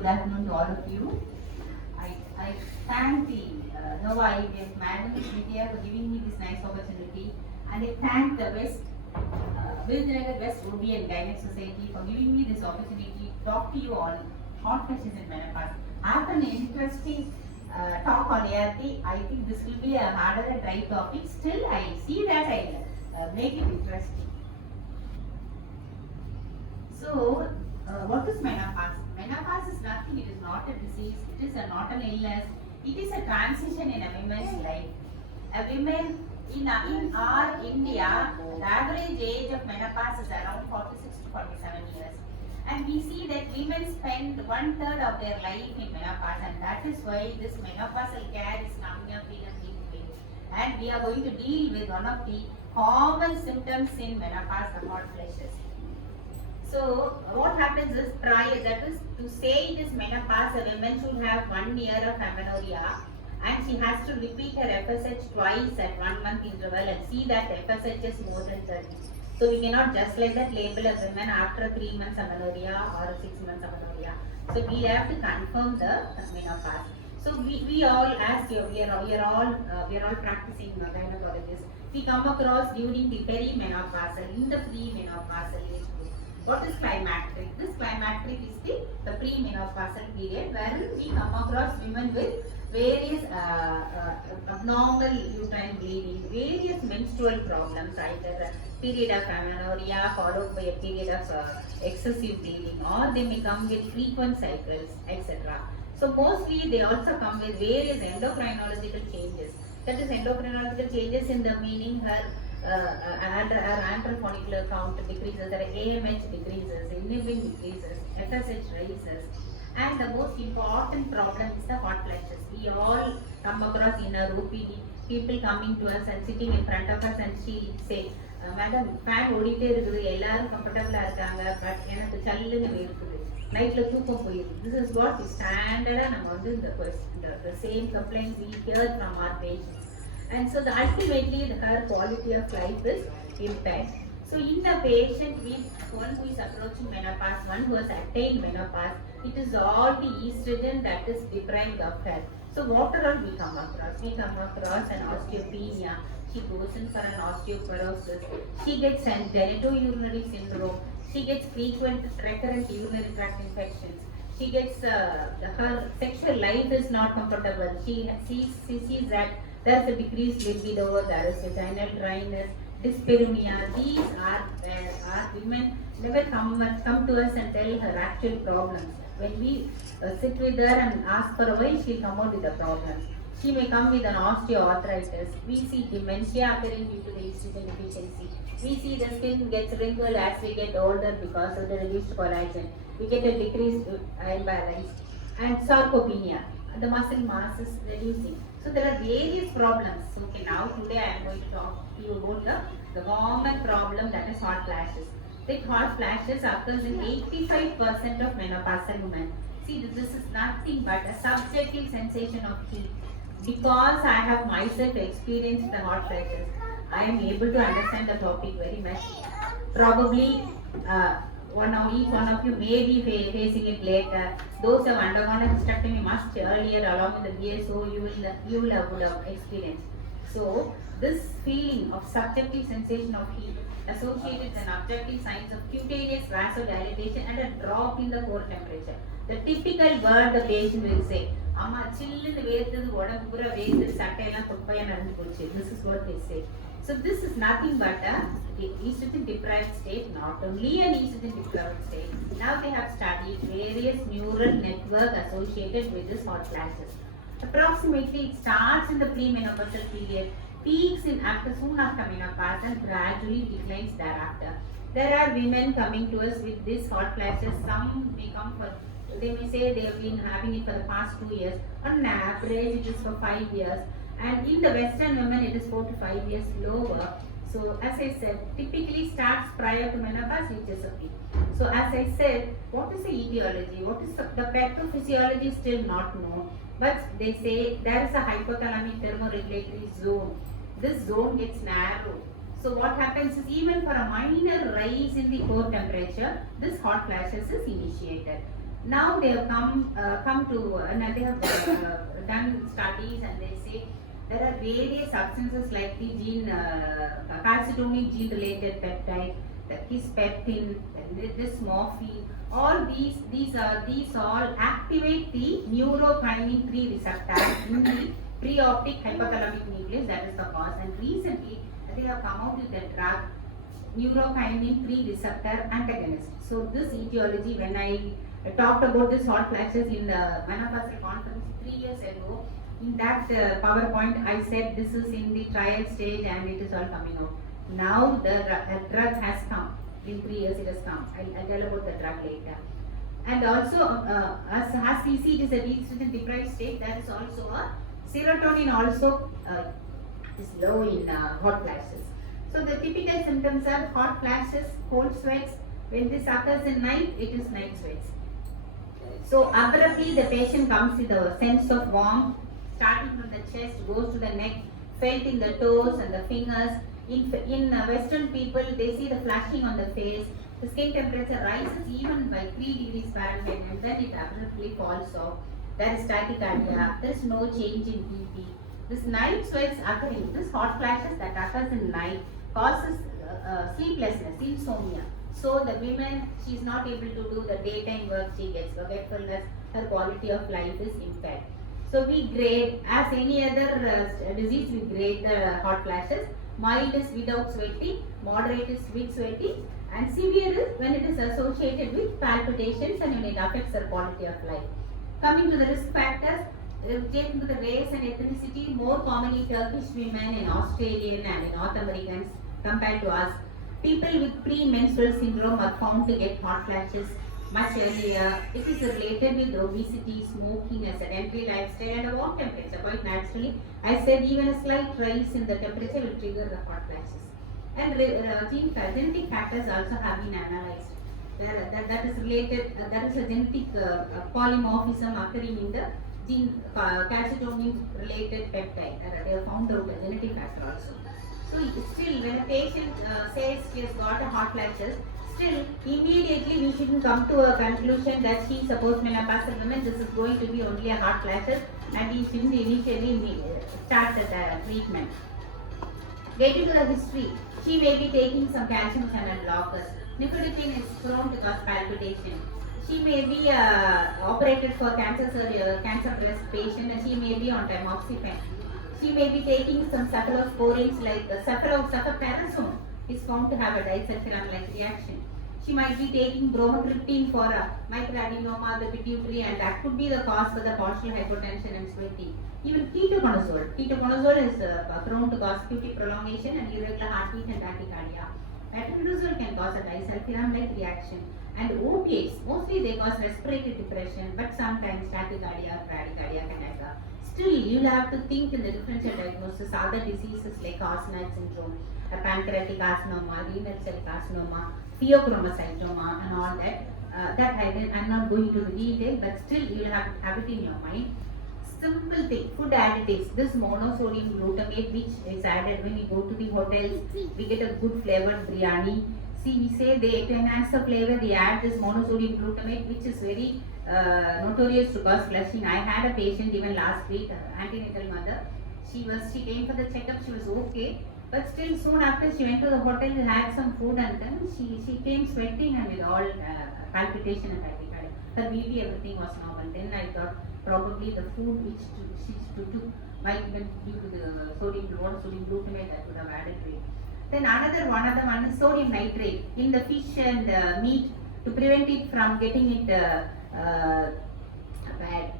Good afternoon to all of you. I thank the Nova IVF Madam Vidya for giving me this nice opportunity, and I thank the Villanagar West OB and Gynec Society for giving me this opportunity to talk to you on hot flashes in menopause. After an interesting talk on ART, I think this will be a harder and dry topic. Still, I see that I'll make it interesting. So, what is menopause? Menopause is nothing, it is not a disease, it is not an illness, it is a transition in a woman's life. A woman in our India, the average age of menopause is around 46 to 47 years. And we see that women spend 1/3 of their life in menopause, and that is why this menopausal care is coming up in a big way. And we are going to deal with one of the common symptoms in menopause, the hot flashes. So what happens is, that is to say it is menopause, a woman should have 1 year of amenorrhea, and she has to repeat her FSH twice at 1 month interval and see that FSH is more than 30. So we cannot just like that label a woman after 3 months amenorrhea or 6 months amenorrhea. So we have to confirm the menopause. So we all, as we are all practicing gynecologists, we come across during the perimenopausal, in the premenopausal age group. What is climacteric? This climacteric is the premenopausal period where we come across women with various abnormal uterine bleeding, various menstrual problems, either a period of amenorrhea followed by a period of excessive bleeding, or they may come with frequent cycles, etc. So mostly they also come with various endocrinological changes. That is endocrinological changes in the meaning her antral follicular count decreases, her AMH decreases, inhibin decreases, FSH rises, and the most important problem is the hot flashes. We all come across in our OPD, people coming to us and sitting in front of us, and she say, Madam, fan ஓடிட்டே இருக்குது, எல்லாரும் கம்ஃபர்டபுளா இருக்காங்க, but எனக்கு சல்லுன்னு இருக்குது, நைட்ல தூக்கம் போயிடுது. This is what is standard. நம்ம வந்து the same complaints we hear from our patients. And so ultimately her quality of life is impaired. So in the patient, one who is approaching menopause, one who has attained menopause, it is all the estrogen that is deprived of her. So what all we come across? We come across an osteopenia. She goes in for an osteoporosis. She gets an genitourinary syndrome. She gets frequent recurrent urinary tract infections. She gets her sexual life is not comfortable. She sees that there is a decreased libido, there is vaginal dryness, dyspareunia. These are women never come to us and tell her actual problems. When we sit with her and ask for a while, she will come out with the problems. She may come with an osteoarthritis. We see dementia occurring due to the estrogen deficiency. We see the skin gets wrinkled as we get older because of the reduced collagen. We get a decreased iron balance, and sarcopenia. The muscle mass is reducing. So there are various problems. So okay, now today I am going to talk to you about the common problem, that is hot flashes. The hot flashes occurs in 85% of menopausal women. See, this is nothing but a subjective sensation of heat. Because I have myself experienced the hot flashes, I am able to understand the topic very much. Probably each one of you may be facing it later. Those who have undergone a hysterectomy much earlier along with the BSO, you will have experienced. So this feeling of subjective sensation of heat associated with an objective signs of cutaneous vasodilatation and a drop in the core temperature. The typical word the patient will say, Amma chillu வேர்த்தது, உடம்பு பூரா வேர்த்து, சட்டையெல்லாம் குப்பையா நடந்து போச்சு. This is what they say. So this is nothing but a estrogen deprived state, not only an estrogen deprived state. Now they have studied various neural network associated with this hot flashes. Approximately it starts in the premenopausal period, peaks soon after menopause, and gradually declines thereafter. There are women coming to us with these hot flashes. Some may come they may say they have been having it for the past 2 years. On average it is for 5 years. And in the Western women, it is 4 to 5 years lower. So as I said, typically starts prior to menopause, which is a peak. So as I said, what is the etiology? What is the pathophysiology is still not known. But they say there is a hypothalamic thermoregulatory zone. This zone gets narrowed. So what happens is, even for a minor rise in the core temperature, this hot flashes is initiated. Now they have come to and they have done studies, and they say there are various substances like the calcitonin gene related peptide, the kispeptin, this morphine. All these all activate the neurokinin 3 receptor in the preoptic hypothalamic nucleus. That is the cause. And recently they have come out with a drug, neurokinin 3 receptor antagonist. So this etiology, when I talked about this hot flashes in the menopausal conference 3 years ago, in that PowerPoint I said this is in the trial stage and it is all coming out. Now the drug has come. In 3 years it has come. I'll tell about the drug later. And also as we see, it is a de-estrogen deprived state. There is also a serotonin also is low in hot flashes. So the typical symptoms are hot flashes, cold sweats. When this occurs in night, it is night sweats. So abruptly the patient comes with a sense of warmth, starting from the chest, goes to the neck, felt in the toes and the fingers. In Western people, they see the flushing on the face. The skin temperature rises even by 3 degrees Fahrenheit, and then it abruptly falls off. There is tachycardia. There is no change in BP. This night sweats occurring, this hot flashes that occurs in night causes sleeplessness, insomnia. So the women, she is not able to do the daytime work, she gets forgetfulness, her quality of life is impaired. So we grade, as any other disease, we grade the hot flashes. Mild is without sweating, moderate is with sweating, and severe is when it is associated with palpitations and when it affects her quality of life. Coming to the risk factors, taken to the race and ethnicity, more commonly Turkish women and Australian and North Americans compared to us. People with premenstrual syndrome are found to get hot flashes much earlier. It is related with obesity, smoking, a sedentary lifestyle and a warm temperature. Quite naturally, I said even a slight rise in the temperature will trigger the hot flashes. And genetic factors also have been analyzed. That is related, that is a genetic polymorphism occurring in the gene calcitonin related peptide. They have found out a genetic factor also. So still, when a patient says she has got a hot flashes, still immediately we shouldn't come to a conclusion that she is a postmenopausal woman. This is going to be only a hot flashes, and we shouldn't initially start the treatment. Getting to the history, she may be taking some calcium channel blockers. Nicotine is prone to cause palpitation. She may be operated for cancer breast patient, and she may be on tamoxifen. She may be taking some cephalosporins like cephalosporin is found to have a disulfiram-like reaction. She might be taking bromocriptine for a microadenoma of the pituitary, and that could be the cause for the partial hypotension and sweating. Even ketoconazole is prone to cause QT prolongation and irregular heartbeat and tachycardia. Metronidazole can cause a disulfiram-like reaction. And opiates, mostly they cause respiratory depression, but sometimes tachycardia or bradycardia can occur. Still, you will have to think in the differential diagnosis, other diseases like carcinoid syndrome, pancreatic carcinoma, renal cell carcinoma, pheochromocytoma and all that. I'm not going to the detail, but still you will have it in your mind. Simple thing, food additives, this monosodium glutamate which is added when you go to the hotels, we get a good flavored biryani. See, we say they to enhance the flavor, they add this monosodium glutamate which is very notorious to cause flushing. I had a patient even last week, antenatal mother. She came for the checkup, she was okay, but still soon after she went to the hotel, had some food, and then she came sweating and with all palpitation and tachycardia. Her BP, everything was normal. Then I thought probably the food which she took might have been due to the sodium glutamate that would have added to it. Then another one is sodium nitrate in the fish and meat to prevent it from getting it bad.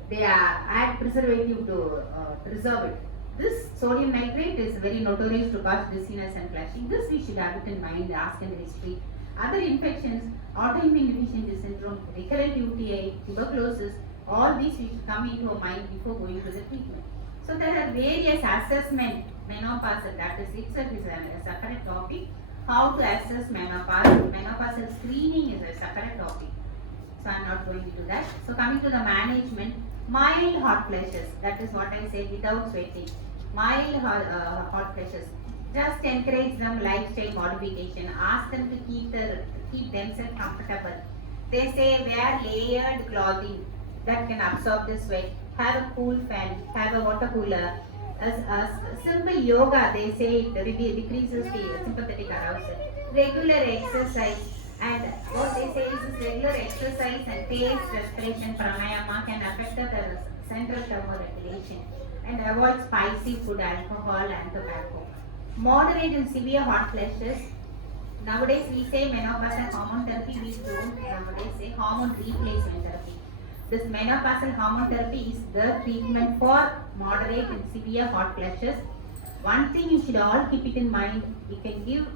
They add preservative to preserve it. This sodium nitrate is very notorious to cause dizziness and flushing. This we should have it in mind, ask in the history. Other infections, autoimmune deficiency syndrome, recurrent UTI, tuberculosis, all these we should come into our mind before going to the treatment. So there are various assessment menopause, that is itself is a separate topic. How to assess menopause, menopausal screening is a separate topic. So I am not going into that. So coming to the management, mild hot flashes, that is what I said, without sweating. Mild hot flashes, just encourage them lifestyle modification. Ask them to keep themselves comfortable. They say wear layered clothing that can absorb the sweat. Have a cool fan. Have a water cooler. As simple yoga, they say it decreases the sympathetic arousal. Regular exercise, and what they say is this regular exercise and pace respiration pranayama can affect the central thermoregulation and avoid spicy food, alcohol, and tobacco. Moderate and severe hot flashes. Nowadays we say menopausal hormone therapy, we don't nowadays say hormone replacement therapy. This menopausal hormone therapy is the treatment for moderate and severe hot flashes. One thing you should all keep it in mind, we can give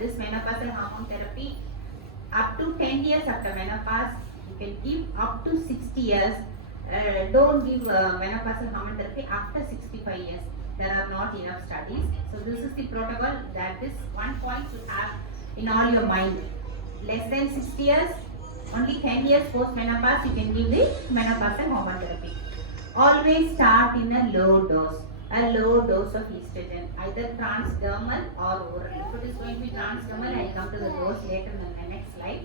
this menopausal hormone therapy up to 10 years after menopause. You can give up to 60 years. Don't give menopausal hormone therapy after 65 years. There are not enough studies. So this is the protocol. That is one point to have in all your mind. Less than 60 years, only 10 years post menopause, you can give the menopausal hormone therapy. Always start in a low dose of estrogen, either transdermal or oral. If it is going to be transdermal, I will come to the dose later in the next slide.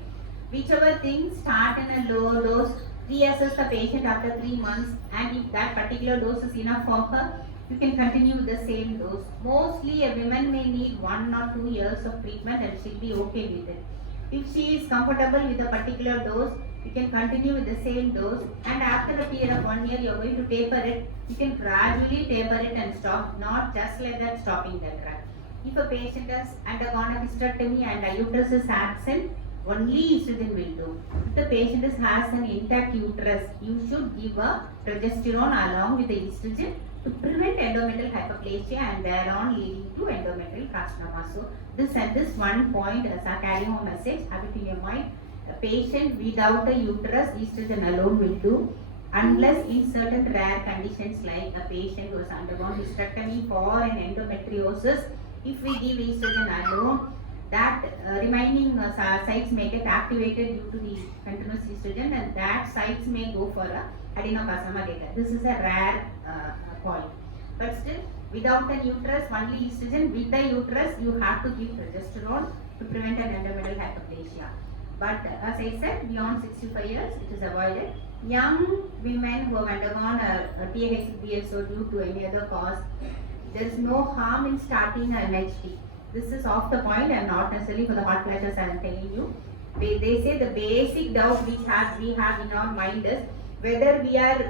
Whichever thing, start in a low dose, reassess the patient after 3 months, and if that particular dose is enough for her, you can continue with the same dose. Mostly a woman may need 1 or 2 years of treatment and she'll be okay with it. If she is comfortable with a particular dose, you can continue with the same dose, and after a period of 1 year you are going to taper it. You can gradually taper it and stop, not just like that stopping the drug. If a patient has undergone a hysterectomy and a uterus is absent, only estrogen will do. If the patient has an intact uterus, you should give a progesterone along with the estrogen to prevent endometrial hyperplasia and thereon leading to endometrial carcinoma. So this one point as a carry home message, have it in your mind. A patient without a uterus, estrogen alone will do, unless in certain rare conditions like a patient who has undergone hysterectomy for an endometriosis. If we give estrogen alone, that remaining sites may get activated due to the continuous estrogen, and that sites may go for a adenocarcinoma later. This is a rare point. But still, without an uterus, only estrogen. With the uterus, you have to give progesterone to prevent an endometrial hyperplasia. But as I said, beyond 65 years, it is avoided. Young women who have undergone a THBSO due to any other cause, there is no harm in starting an MHT. This is off the point and not necessarily for the hot flashes I am telling you. They say the basic doubt we have in our mind is whether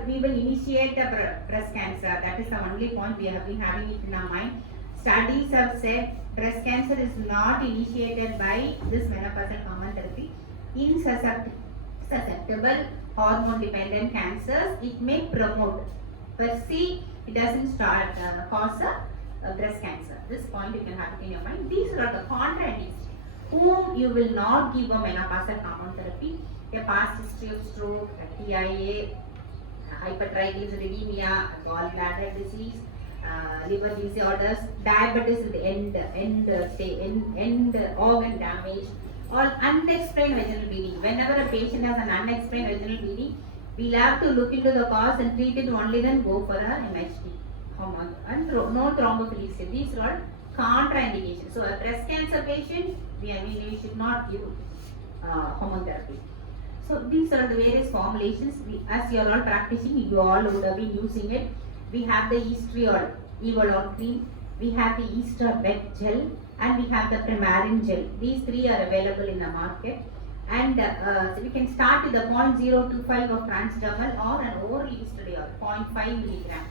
we will initiate a breast cancer. That is the only point we have been having it in our mind. Studies have said breast cancer is not initiated by this menopausal hormone therapy. In susceptible hormone dependent cancers, it may promote. Per se, it doesn't cause a breast cancer. This point you can have it in your mind. These are the contraindications. Whom you will not give a menopausal hormone therapy: a past history of stroke, a TIA, hypertriglyceridemia, gallbladder disease, liver disorders, diabetes with end organ damage, or unexplained vaginal bleeding. Whenever a patient has an unexplained vaginal bleeding, we'll have to look into the cause and treat it only, then go for a MHT hormone and no thrombophilia. These are all contraindications. So a breast cancer patient, we should not give hormone therapy. So these are the various formulations. As you are all practicing, you all would have been using it. We have the Estriol Evolon cream, we have the Ester wet gel, and we have the Premarin gel. These three are available in the market. And so we can start with the 0.025 of transdermal or an oral estradiol, 0.5 milligram.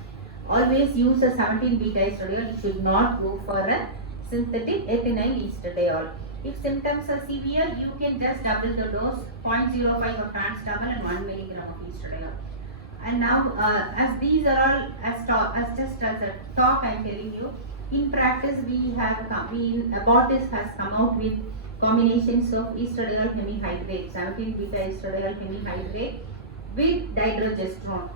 Always use a 17 beta estradiol. You should not go for a synthetic ethinyl estradiol. If symptoms are severe, you can just double the dose, 0.05 of transdermal and 1 milligram of estradiol. And now, as these are all just as a talk, I am telling you. In practice, Abortis has come out with combinations of estradiol hemihydrate, 17 beta estradiol hemihydrate with dydrogesterone.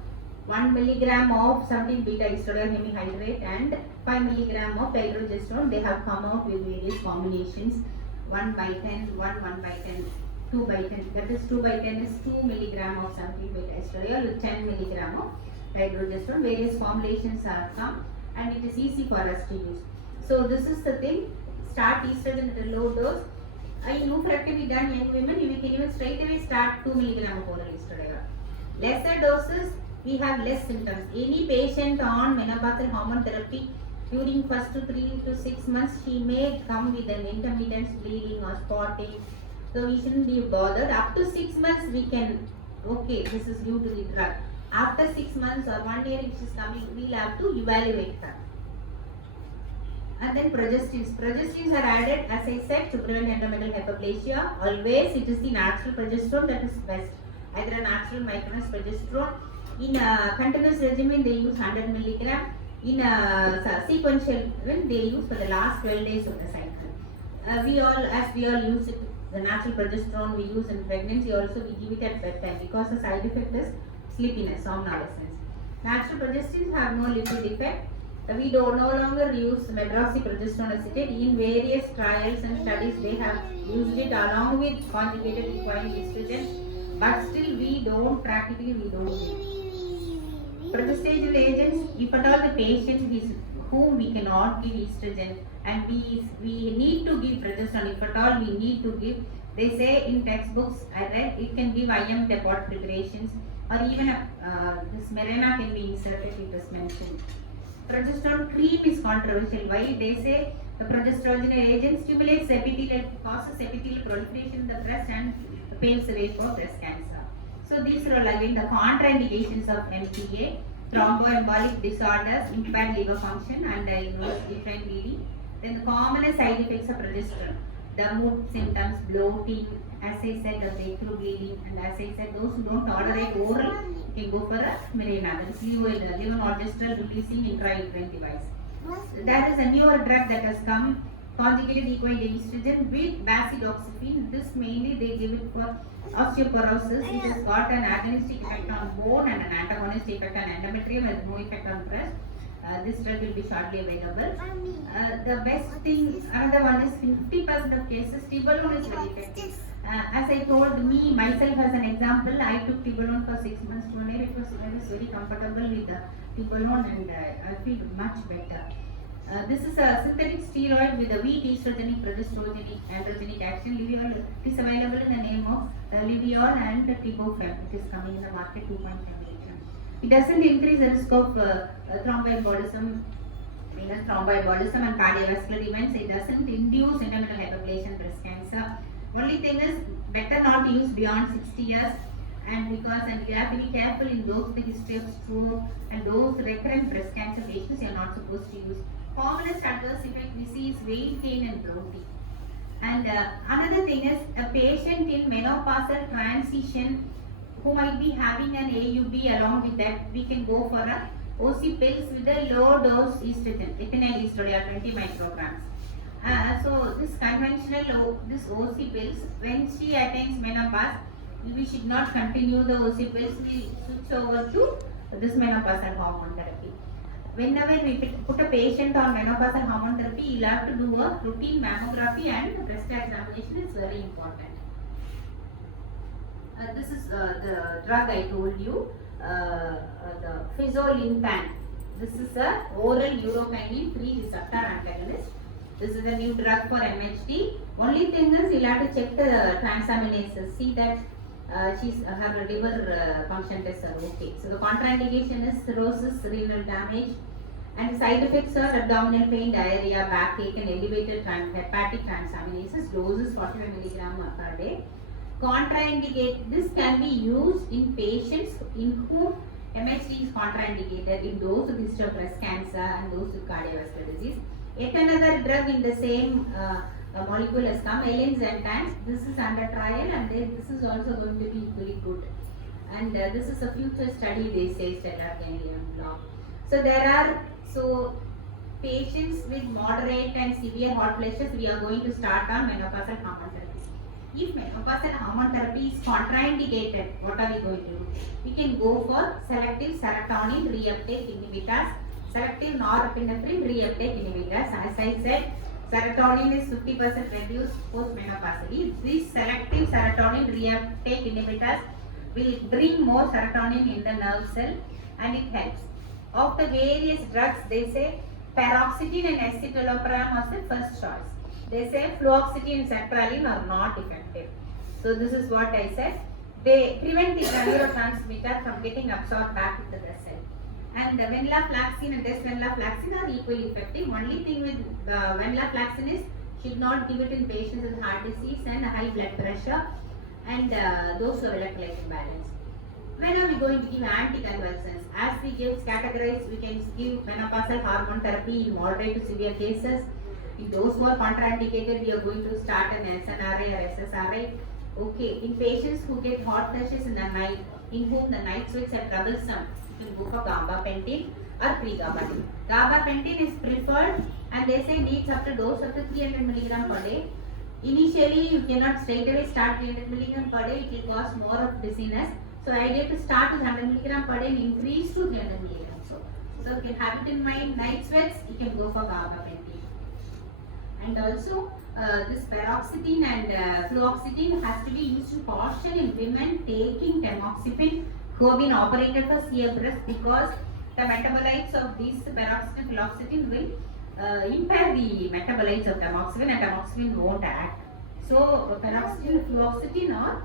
1 milligram of 17 beta estradiol hemihydrate and 5 milligram of dydrogesterone. They have come out with various combinations. 1 by 10, 1 by 10, 2 by 10. That is 2 by 10 is 2 milligram of 17 beta estradiol with 10 milligram of dydrogesterone. Various formulations have come and it is easy for us to use. So this is the thing. Start estrogen at a low dose. In oophorectomy done young women, we can even straight away start 2 mg of oral estradiol. Lesser doses, we have less symptoms. Any patient on menopausal hormone therapy during first 3 to 6 months, she may come with an intermittent bleeding or spotting. So we shouldn't be bothered. Up to 6 months, we can, okay, this is due to the drug. After 6 months or 1 year, if she's coming, we'll have to evaluate her. And then progestins. Progestins are added, as I said, to prevent endometrial hyperplasia. Always it is the natural progesterone that is best. Either a natural micronized progesterone. In a continuous regimen, they use 100 mg. In a sequential regimen, they use for the last 12 days of the cycle. We all use it, the natural progesterone we use in pregnancy. Also, we give it at bedtime because the side effect is sleepiness, somnolence. Natural progestins have no lipid effect. We no longer use medroxyprogesterone acetate. In various trials and studies, they have used it along with conjugated equine estrogen, but still we don't use progesterone agents. If at all the patient is whom we cannot give estrogen and we need to give progesterone, if at all we need to give, they say in textbooks I read it can give IM depot preparations, or even this Mirena can be inserted, it was mentioned. Progesterone cream is controversial. Why? They say the progesterone agent stimulates epithelial, causes epithelial proliferation in the breast and paves the way for breast cancer. So these are all again the contraindications of MPA: thromboembolic disorders, impaired liver function, and different bleeding. Then the commonest side effects of progesterone: the mood symptoms, bloating, as I said, the breakthrough bleeding, and as I said, those who don't tolerate oral can go for a Mirena, that is levonorgestrel releasing intrauterine device. That is a newer drug that has come, conjugated equine estrogen with basidoxifene. This mainly they give it for osteoporosis. It has got an agonistic effect on bone and an antagonistic effect on endometrium and no effect on breast. This drug will be shortly available. The best thing, another one is 50% of cases, tibolone is very effective. As I told myself as an example, I took tibolone for 6 months. I was very comfortable with the tibolone and I feel much better. This is a synthetic steroid with a weak estrogenic, progesterogenic, androgenic action. Liviol, it is available in the name of Liviol and Tibofem. It is coming in the market 2.5 mg. It doesn't increase the risk of thromboembolism, venous thromboembolism and cardiovascular events. It doesn't induce endometrial hyperplasia and breast cancer. Only thing is better not to use beyond 60 years, and you have to be careful in those with the history of stroke and those recurrent breast cancer patients you are not supposed to use. Commonest adverse effect we see is weight gain and bloating. And another thing is a patient in menopausal transition who might be having an AUB, along with that we can go for a OC pills with a low dose estrogen, ethinyl estradiol 20 micrograms. So this conventional, this OC pills, when she attains menopause, we should not continue the OC pills. We switch over to this menopausal hormone therapy. Whenever we put a patient on menopausal hormone therapy, you'll have to do a routine mammography and breast examination is very important. This is the drug I told you, the Fizolinpan. This is a oral urocanine 3 receptor antagonist. This is a new drug for MHD. Only thing is you'll have to check the transaminases. See that her liver function tests are okay. So the contraindication is cirrhosis, renal damage, and side effects are abdominal pain, diarrhea, backache, and elevated hepatic transaminases. Dose is 45 mg per day. Contraindicate. This can be used in patients in whom MHD is contraindicated, in those with history of breast cancer and those with cardiovascular disease. Yet another drug in the same molecule has come, elinzanetant. This is under trial and this is also going to be equally good. And this is a future study, they say, stellar ganglion block. So there are patients with moderate and severe hot flashes, we are going to start on menopausal hormone therapy. If menopausal hormone therapy is contraindicated, what are we going to do? We can go for selective serotonin reuptake inhibitors, selective norepinephrine reuptake inhibitors. As I said, serotonin is 50% reduced postmenopausally. These selective serotonin reuptake inhibitors will bring more serotonin in the nerve cell and it helps. Of the various drugs, they say paroxetine and escitalopram was the first choice. They say fluoxetine and sertraline are not effective. So this is what I said. They prevent the neurotransmitter from getting absorbed back into the cell. And the venlafaxine and desvenlafaxine are equally effective. Only thing with venlafaxine is should not give it in patients with heart disease and high blood pressure and those who have electrolyte imbalance. When are we going to give anticonvulsants? As we give categorized, we can give menopausal hormone therapy in moderate to severe cases. In those who are contraindicated, we are going to start an SNRI or SSRI. Okay, in patients who get hot flushes in the night, in whom the night sweats are troublesome, you can go for gabapentin or pregabalin. Gabapentin is preferred and they say needs up to dose up to 300 mg per day. Initially, you cannot straight away start 300 mg per day, it will cause more of dizziness. So idea to start with 100 mg per day and increase to 300 mg. So you can have it in mind, night sweats, you can go for gabapentin. And also this paroxetine and fluoxetine has to be used in caution in women taking tamoxifen who have been operated for severe breast, because the metabolites of these paroxetine and fluoxetine will impair the metabolites of tamoxifen and tamoxifen won't act. So paroxetine and fluoxetine are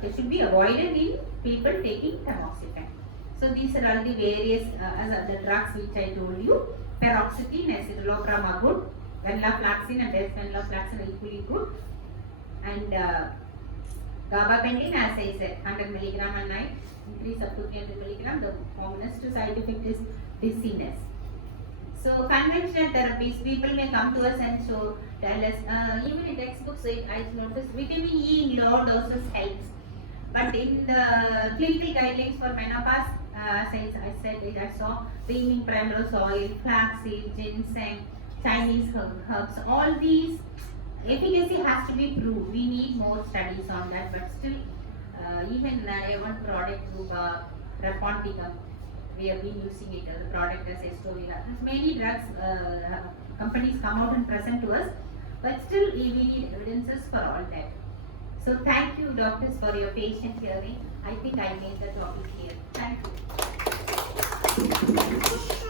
they should be avoided in people taking tamoxifen. So these are all the various the drugs which I told you. Paroxetine, escitalopram are good. Venlafaxine and desvenlafaxine are equally good. And gabapentin, as I said, 100 mg a night, increase up to 300 mg. The commonest side effect is dizziness. So conventional therapies, people may come to us and tell us, even in textbooks, I noticed vitamin E in low doses helps. But in the clinical guidelines for menopause, as I said, I saw creaming primrose oil, flaxseed, ginseng, Chinese herbs, all these efficacy has to be proved. We need more studies on that, but still, even one product group, Raponticum, we have been using it as a product as Estovia. Many drugs companies come out and present to us, but still we need evidences for all that. So thank you doctors for your patient hearing. I think I made the topic clear. Thank you.